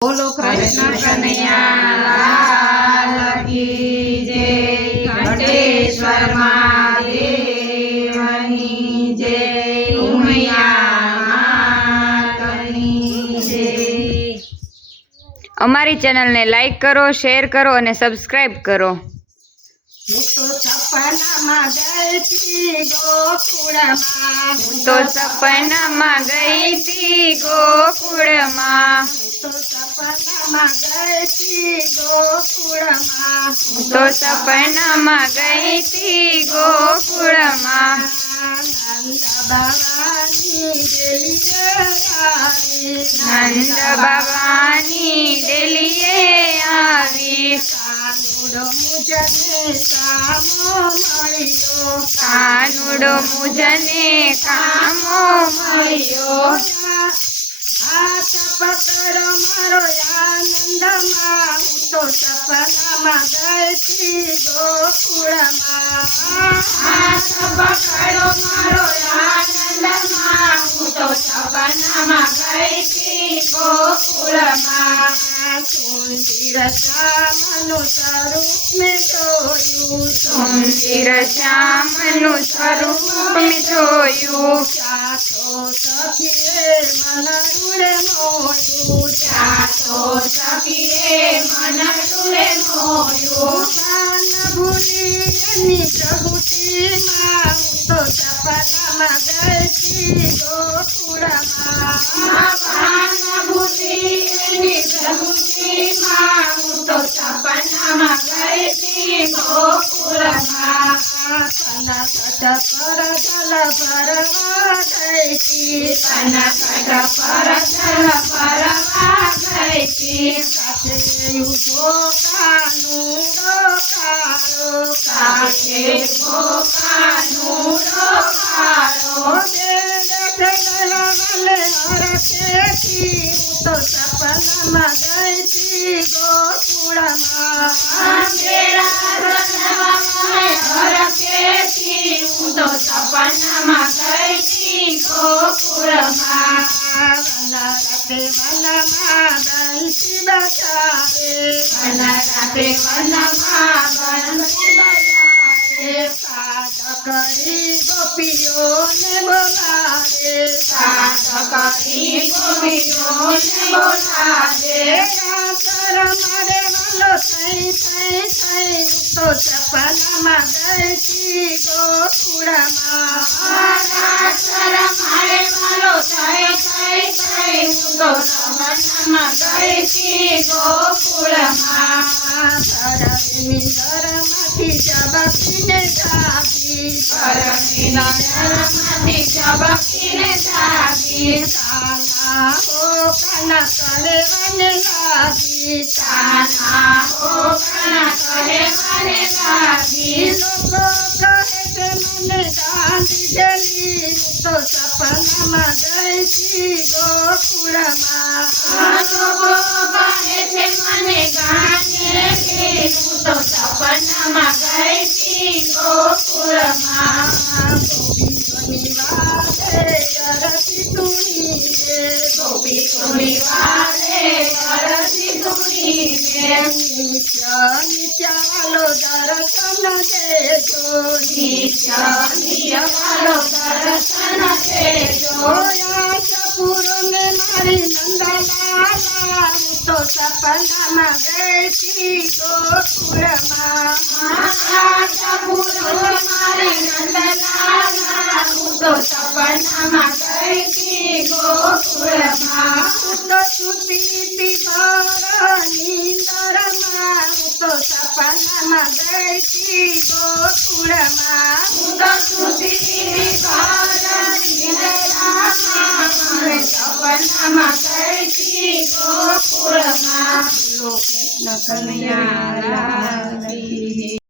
બોલો કૃષ્ણ કનૈયા લાલ કી જય, ઘંટેશ્વર મહાદેવની જય, ઉમિયા માતની જય। અમારી ચેનલને લાઈક કરો, શેર કરો અને સબસ્ક્રાઇબ કરો। હું તો સપનામાં ગઈ તી ગોકુળમાં, હું તો સપનામાં ગઈ તી ગોકુળમાં, તો સપનામાં ગઈ તી ગોકુળમાં, હું તો સપનામાં ગઈ તી ગોકુળમાં। નંદ ભવાની ડેલીએ આવી, નંદ ભવાની ડેલીએ આવી, કાનુડો મુજને સામો મળ્યો, કાનુડો મુજને કામો મળ્યો। હાથ પકડો મારો આનંદમાં, હું તો સપનામાં ગઈ તી ગોકુળમાં। હાથ પકડો મારો આનંદમાં, હું તો સપનામાં ગઈ તી ગોકુળમાં। સુંદર શ્યામનું સ્વરૂપ મેં જોયું, સુંદર શ્યામનું સ્વરૂપ મેં જોયું, ચાખો સખીએ મન રૂડે મોયું, ચાખો સખીએ મન રૂડે મોયું। ભાન ભૂલી એની પ્રભુતિમાં, હું તો સપનામાં ગઈ તી ગોકુળમાં। ભાન ભૂલી એની પ્રભુતિમાં, હું તો સપનામાં ગઈ તી ગોકુળમાં। કનકટ પર જલ ભરવા ગઈ તી, કનકટ પર જલ ભરવા ગઈ તી, કાંઠે ઊભો કાનુડો કાળો, કાંઠે ઊભો કાનુડો કાળો, હરખેથી હું તો સપનામાં ગઈ તી ગોકુળમાં। અંધેરા રંગમાં હરખેથી હું તો સપનામાં ગઈ તી ગોકુળમાં। રાતે વનમાં બંસી બજાવે, રાતે વનમાં બંસી બજાવે, સાદ કરી ગોપીઓને બોલાવે, સાદ કરી ગોપીઓને બોલાવે, કાતર મારે વાલો થઈ થઈ થઈ, હું તો સપનામાં ગઈ તી ગોકુળમાં। રાતર મારે વાલો થઈ થઈ થઈ, હું તો સપનામાં ગઈ તી ગોકુળમાં। ધરણીની ધરમાંથી ઝબકીને જાગી, ધરણીની ધરમાંથી ઝબકીને જાગી, કાના હો કાના કરે મને લાગી, કાના હો કાના કરે મને લાગી, લોકો કહે કે મને ગાંધી ગેલી, હું તો સપનામાં ગઈ તી ગોકુળમાં। લોકો કહે છે મને ગાંધી ગેલી, હું તો સપનામાં ગઈ તી ગોકુળમાં। ગોપીઓની વારે અરતી તુણી રે, ગોપીઓની વારે અરતી તુણી રે, નિત્ય નિત્ય વાલો દર્શન દેજો, નિત્ય નિત્ય વાલો દર્શન દેજો, પૂરોને મારી નંદલાલા, હું તો સપનામાં ગઈ તી ગોકુળમાં। મારી નંદલાલા, હું તો સપનામાં ગઈ તી ગોકુળમાં। હું તો સુતી તી ભર નીંદરમાં, હું તો સપનામાં ગઈ તી ગોકુળમાં। હું તો સુતી ભર નિંદ્રામાં, મને સપનામાં ગઈ તી ગોકુળમાં। બોલો કૃષ્ણ કનૈયા લાલ